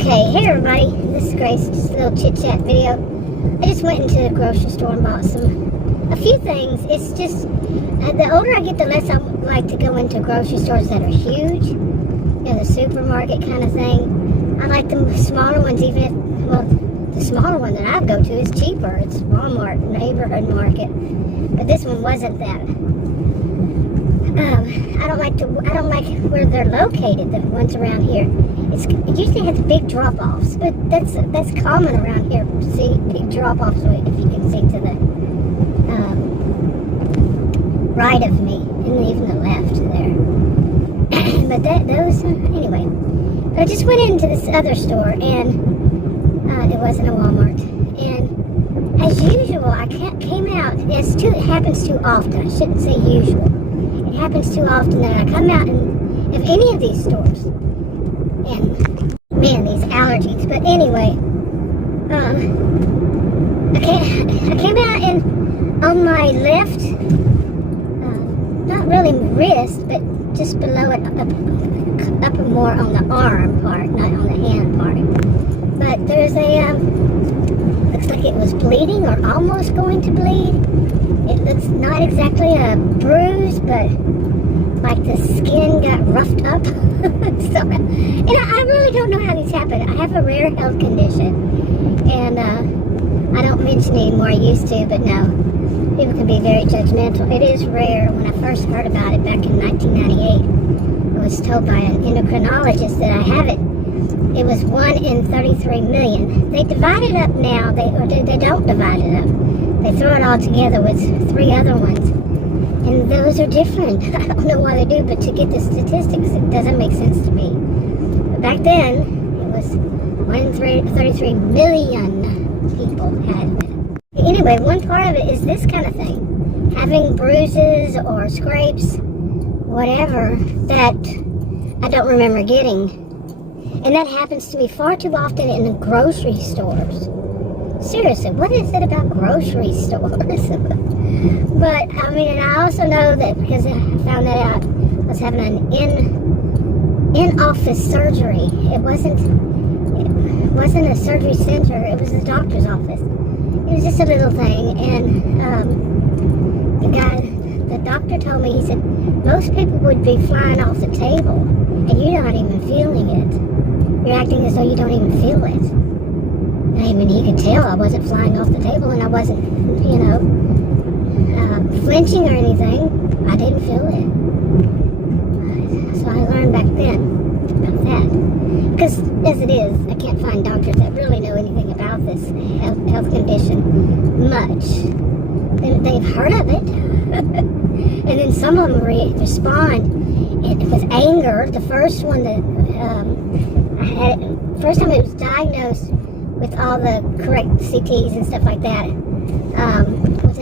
Okay, hey everybody, this is Grace, just a little chit-chat video. I just went into the grocery store and bought a few things. It's just, the older I get, the less I like to go into grocery stores that are huge. You know, the supermarket kind of thing. I like the smaller ones, even if, well, the smaller one that I go to is cheaper. It's Walmart, neighborhood market. But this one wasn't that. I don't like where they're located, the ones around here. It usually has big drop-offs, but that's common around here. See, big drop-offs, if you can see to the right of me, and even the left there. But anyway. But I just went into this other store, and it wasn't a Walmart. And as usual, I came out, it happens too often. I shouldn't say usual. It happens too often that I come out of any of these stores. And man, these allergies. But anyway, I came out and on my left, not really wrist, but just below it, up more on the arm part, not on the hand part. But there's looks like it was bleeding or almost going to bleed. It looks not exactly a bruise, but like the skin got roughed up. So, and I really don't know how these happen. I have a rare health condition, and I don't mention it anymore. I used to, but no. People can be very judgmental. It is rare. When I first heard about it back in 1998, I was told by an endocrinologist that I have it. It was 1 in 33 million. They divide it up now. They don't divide it up. They throw it all together with 3 other ones. And those are different. I don't know why they do, but to get the statistics, it doesn't make sense to me. But back then, it was 1 in 33 million people had it. Anyway, one part of it is this kind of thing. Having bruises or scrapes, whatever, that I don't remember getting. And that happens to me far too often in the grocery stores. Seriously, what is it about grocery stores? But, I mean, and I also know that because I found that out, I was having an in-office surgery. It wasn't a surgery center, it was a doctor's office. It was just a little thing, and the doctor told me, he said, most people would be flying off the table, and you're not even feeling it. You're acting as though you don't even feel it. I mean, he could tell I wasn't flying off the table, and I wasn't, flinching or anything. I didn't feel it. So I learned back then about that. Because, as it is, I can't find doctors that really know anything about this health condition much. They've heard of it. And then some of them respond with anger. The first one that I had, first time it was diagnosed with all the correct CTs and stuff like that,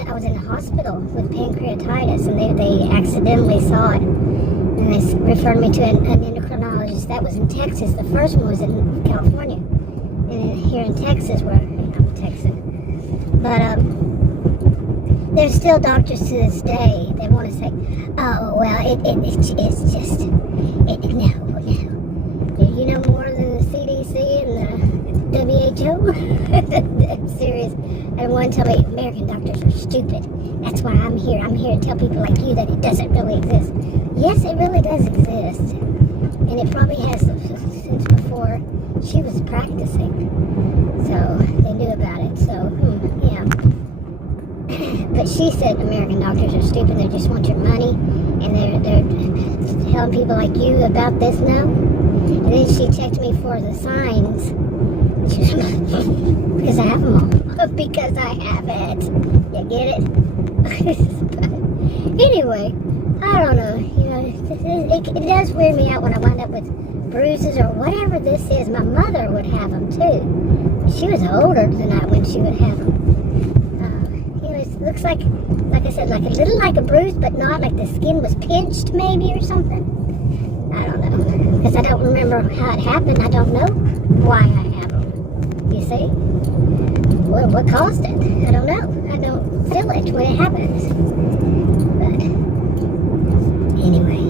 I was in the hospital with pancreatitis, and they accidentally saw it, and they referred me to an endocrinologist. That was in Texas. The first one was in California, and here in Texas, I'm Texan. But there's still doctors to this day. They want to say, "Oh, well, it's just no. You know more than the CDC and the WHO." I'm serious. And one told me American doctors are stupid. That's why I'm here. I'm here to tell people like you that it doesn't really exist. Yes, it really does exist. And it probably has since before she was practicing. So they knew about it. So, yeah. But she said American doctors are stupid. They just want your money. And they're telling people like you about this now. And then she checked me for the signs. Because I have them all. Because I have it. You get it? But anyway, I don't know. It does weird me out when I wind up with bruises or whatever this is. My mother would have them too. She was older than I when she would have them. It looks like I said, like a little like a bruise, but not like the skin was pinched maybe or something. I don't know. Because I don't remember how it happened. I don't know why I have them. You see? What caused it? I don't know. I don't feel it when it happens. But anyway,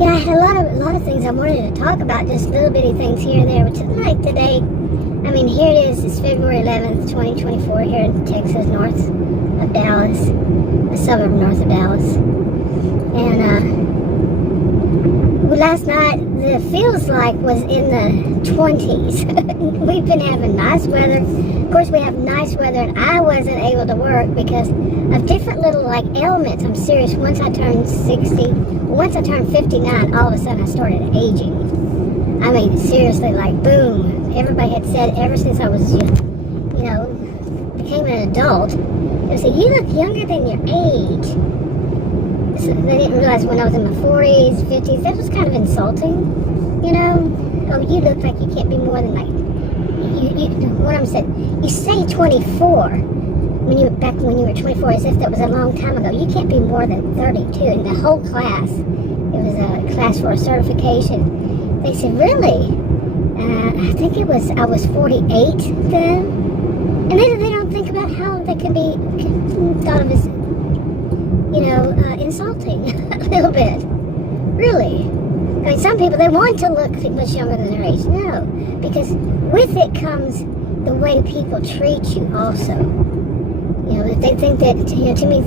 Yeah, I had a lot of things I wanted to talk about, just little bitty things here and there. But like today, I mean, here it is. It's February 11th, 2024, here in Texas, north of Dallas, a suburb north of Dallas. And last night, the feels like was in the 20s. We've been having nice weather. Of course, we have nice weather, and I wasn't able to work because of different little like ailments. I'm serious. Once I turned 59, all of a sudden I started aging. I mean, seriously, like boom. Everybody had said ever since I was, became an adult, they said, you look younger than your age. So they didn't realize when I was in my 40s, 50s, that was kind of insulting, Oh, you look like you can't be more than like, one of them said, you say 24. Back when you were 24, as if that was a long time ago. You can't be more than 32. And the whole class, it was a class for a certification. They said, really? I think I was 48 then. And they don't think about how they could be thought of as, insulting a little bit. Really. I mean, some people, they want to look much younger than their age. No, because with it comes the way people treat you also. If they think that, to me,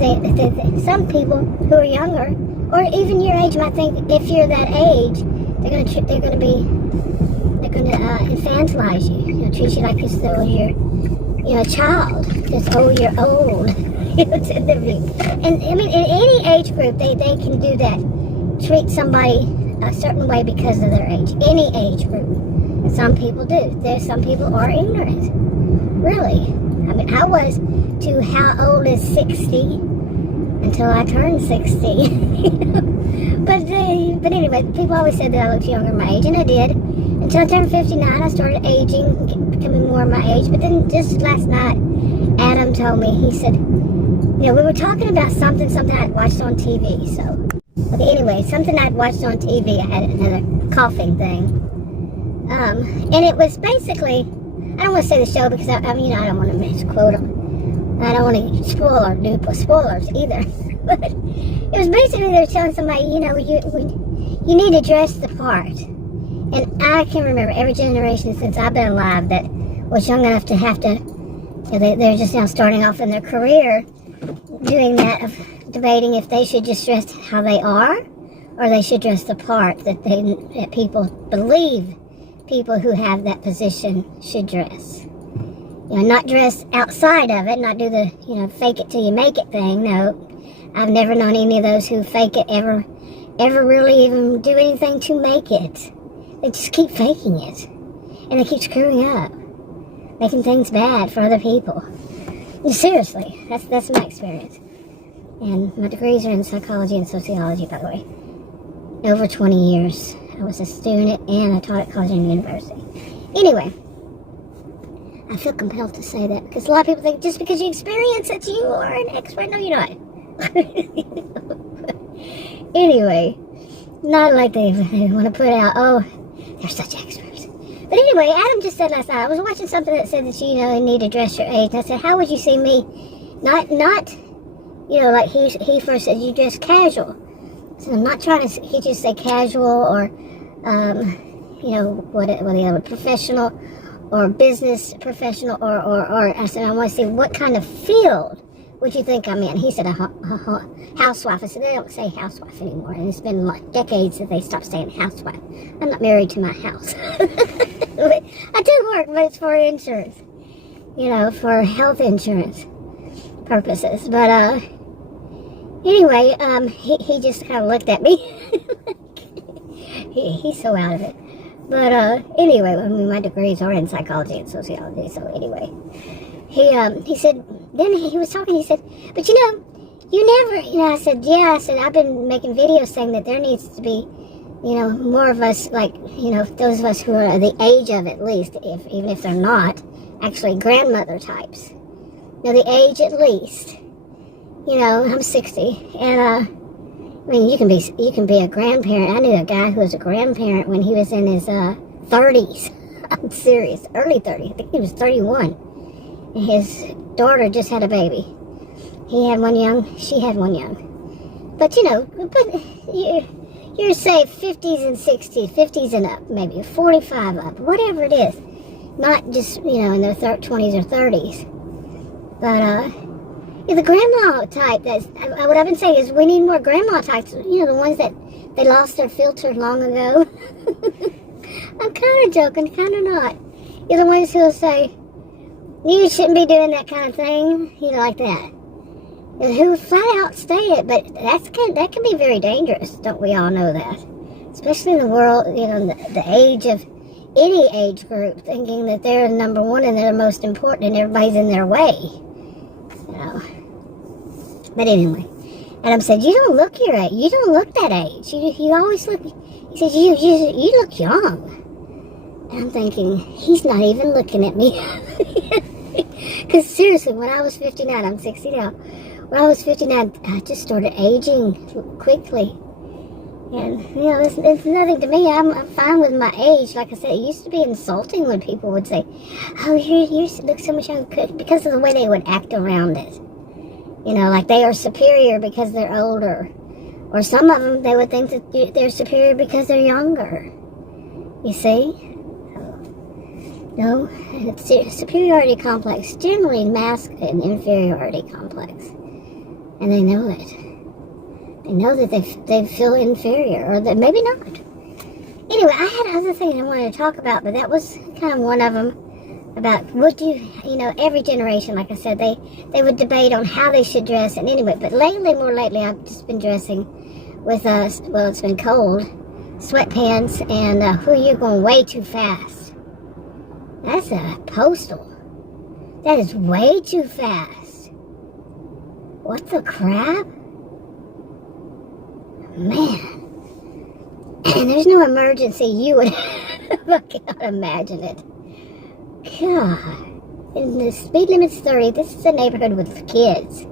some people who are younger, or even your age, might think if you're that age, they're going to infantilize you, treat you like as though you're, a child, just, oh, you're old. And I mean, in any age group, they can do that, treat somebody a certain way because of their age, any age group. And some people do. Some people are ignorant, really. I mean, I was to how old is 60 until I turned 60. But anyway, people always said that I looked younger my age, and I did. Until I turned 59, I started aging, becoming more my age. But then just last night, Adam told me, he said, we were talking about something I'd watched on TV. So, okay, anyway, something I'd watched on TV. I had another coughing thing. And it was basically, I don't want to say the show because I don't want to misquote them. I don't want to do spoilers either. But it was basically they were telling somebody, you need to dress the part. And I can remember every generation since I've been alive that was young enough to have to, they're just now starting off in their career doing that, of debating if they should just dress how they are or they should dress the part that people believe people who have that position should dress. Not dress outside of it, not do the, fake it till you make it thing. No, I've never known any of those who fake it ever really even do anything to make it. They just keep faking it. And they keep screwing up, making things bad for other people. Seriously, that's my experience. And my degrees are in psychology and sociology, by the way. Over 20 years. I was a student and I taught at college and university. Anyway, I feel compelled to say that because a lot of people think just because you experience it, you are an expert. No, you're not. Anyway, not like they want to put out, oh, they're such experts. But anyway, Adam just said last night, I was watching something that said that, you need to dress your age. And I said, how would you see me? Not like he first said, you dress casual. So I'm not trying to, he just say casual or, professional or business professional or I said, I want to see what kind of field would you think I'm in? He said, a housewife. I said, they don't say housewife anymore. And it's been like decades that they stopped saying housewife. I'm not married to my house. I do work, but it's for insurance. For health insurance purposes. But, anyway, he just kind of looked at me. He's so out of it. But, anyway, my degrees are in psychology and sociology, so anyway. He said, then he was talking, he said, but you never, I said, I've been making videos saying that there needs to be, more of us, like, those of us who are the age of at least, even if they're not, actually grandmother types. The age at least. I'm 60, and, you can be a grandparent. I knew a guy who was a grandparent when he was in his, 30s. I'm serious, early 30s. I think he was 31. And his daughter just had a baby. He had one young, she had one young. But you're say 50s and 60s, 50s and up, maybe 45 up, whatever it is. Not just, in their 20s or 30s. But, the grandma type, what I've been saying is we need more grandma types, the ones that they lost their filter long ago. I'm kind of joking, kind of not. You're the ones who'll say, you shouldn't be doing that kind of thing, like that. Who flat out say it, but that can be very dangerous. Don't we all know that? Especially in the world, the age of any age group, thinking that they're number one and they're most important and everybody's in their way. But anyway, Adam said, you don't look your age. You don't look that age. You always look, he said, you look young. And I'm thinking, he's not even looking at me. Because seriously, when I was 59, I'm 60 now. When I was 59, I just started aging quickly. And, it's nothing to me. I'm fine with my age. Like I said, it used to be insulting when people would say, oh, you look so much younger, because of the way they would act around it. Like they are superior because they're older. Or some of them, they would think that they're superior because they're younger. You see? No, it's a superiority complex generally masks an inferiority complex. And they know it. They know that they feel inferior, or that maybe not. Anyway, I had other things I wanted to talk about, but that was kind of one of them. About every generation, like I said, they would debate on how they should dress. And anyway, but more lately, I've just been dressing with, it's been cold, sweatpants, and who you're going way too fast. That's a postal. That is way too fast. What the crap? Man. And there's no emergency. You would, I cannot imagine it. God. And the speed limit's 30. This is a neighborhood with kids.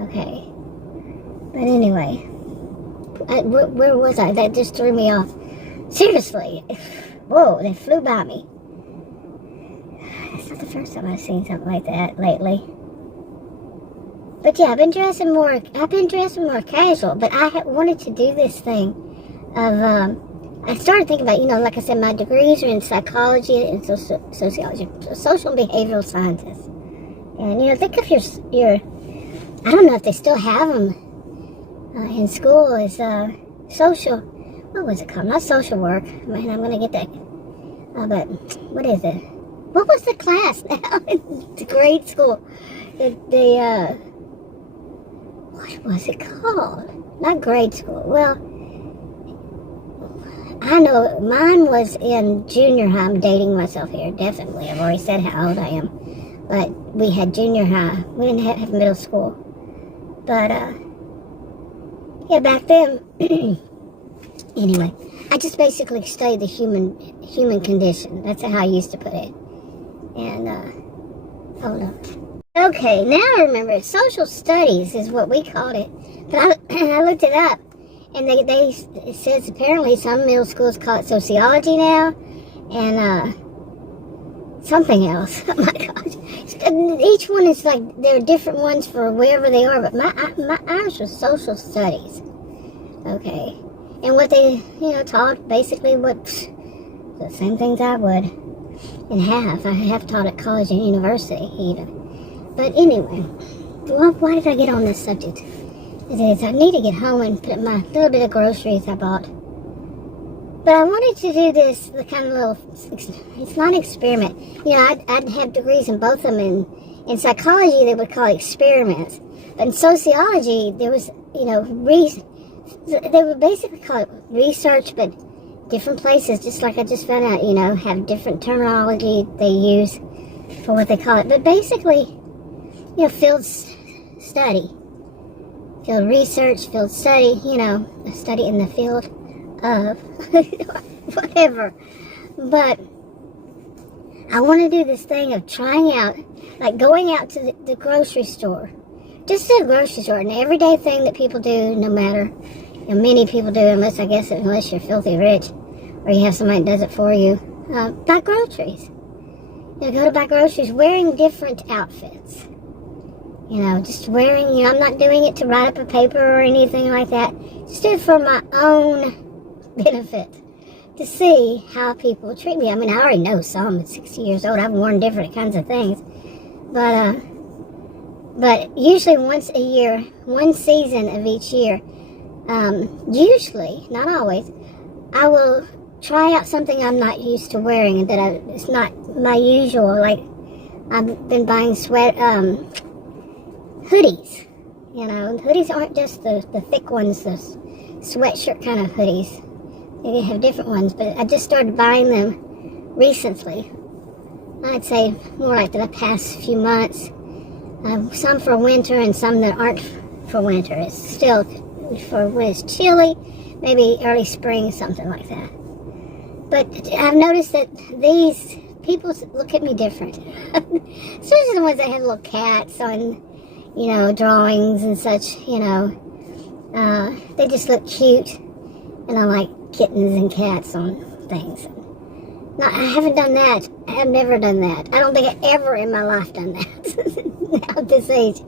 Okay. But anyway. Where was I? That just threw me off. Seriously. Whoa, they flew by me. It's not the first time I've seen something like that lately. But yeah, I've been dressing more casual, but I wanted to do this thing of, I started thinking about, like I said, my degrees are in psychology and sociology, social and behavioral sciences. And, think of your, I don't know if they still have them in school, is social, what was it called? Not social work. Man, I'm going to get that. But what is it? What was the class now in the grade school? What was it called? Not grade school. Well, I know mine was in junior high. I'm dating myself here, definitely. I've already said how old I am. But we had junior high. We didn't have middle school. But, yeah, back then, anyway, I just basically studied the human condition. That's how I used to put it. And, hold on. Okay, now I remember it. Social studies is what we called it. But I looked it up. And it says apparently some middle schools call it sociology now, and something else. Oh my gosh! Each one is like there are different ones for wherever they are, but ours was social studies. Okay, and what they taught basically the same things I would and have. I have taught at college and university even. But anyway, why did I get on this subject? I need to get home and put my little bit of groceries I bought. But I wanted to do this, the kind of little, it's not an experiment. I'd have degrees in both of them. In psychology, they would call it experiments. But in sociology, there was, they would basically call it research, but different places, just like I just found out, have different terminology they use for what they call it. But basically, field study. Field research, field study, a study in the field of whatever. But I want to do this thing of trying out, like going out to the grocery store. Just to the grocery store, an everyday thing that people do, no matter, many people do, unless you're filthy rich, or you have somebody that does it for you. Buy groceries. Go to buy groceries wearing different outfits. You know, just wearing, you know, I'm not doing it to write up a paper or anything like that. Just do it for my own benefit, to see how people treat me. I mean, I already know some. At 60 years old, I've worn different kinds of things. But usually once a year, one season of each year, usually, not always, I will try out something I'm not used to wearing, that it's not my usual. Like, I've been buying hoodies. You know, hoodies aren't just the thick ones, the sweatshirt kind of hoodies. They have different ones, but I just started buying them recently. I'd say more like the past few months. Some for winter and some that aren't for winter. It's still for when it's chilly, maybe early spring, something like that. But I've noticed that these people look at me different. Especially the ones that have little cats on, you know, drawings and such, you know. They just look cute. And I like kittens and cats on things. No, I haven't done that. I have never done that. I don't think I ever in my life done that. Now at this age.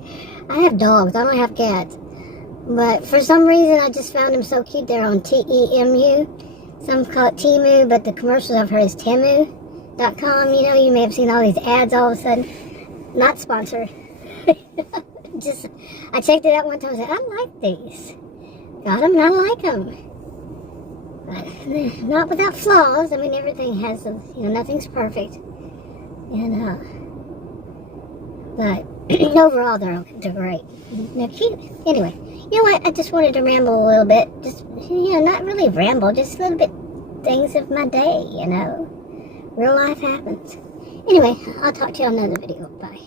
I have dogs. I don't have cats. But for some reason, I just found them so cute. They're on Temu. Some call it Temu, but the commercials I've heard is Temu.com. You know, you may have seen all these ads all of a sudden. Not sponsored. Just, I checked it out one time and said, I like these. Got them and I like them. But not without flaws. I mean, everything has, nothing's perfect. And, but overall, they're great. They're cute. Anyway, you know what? I just wanted to ramble a little bit. Just, not really ramble, just a little bit things of my day, Real life happens. Anyway, I'll talk to you on another video. Bye.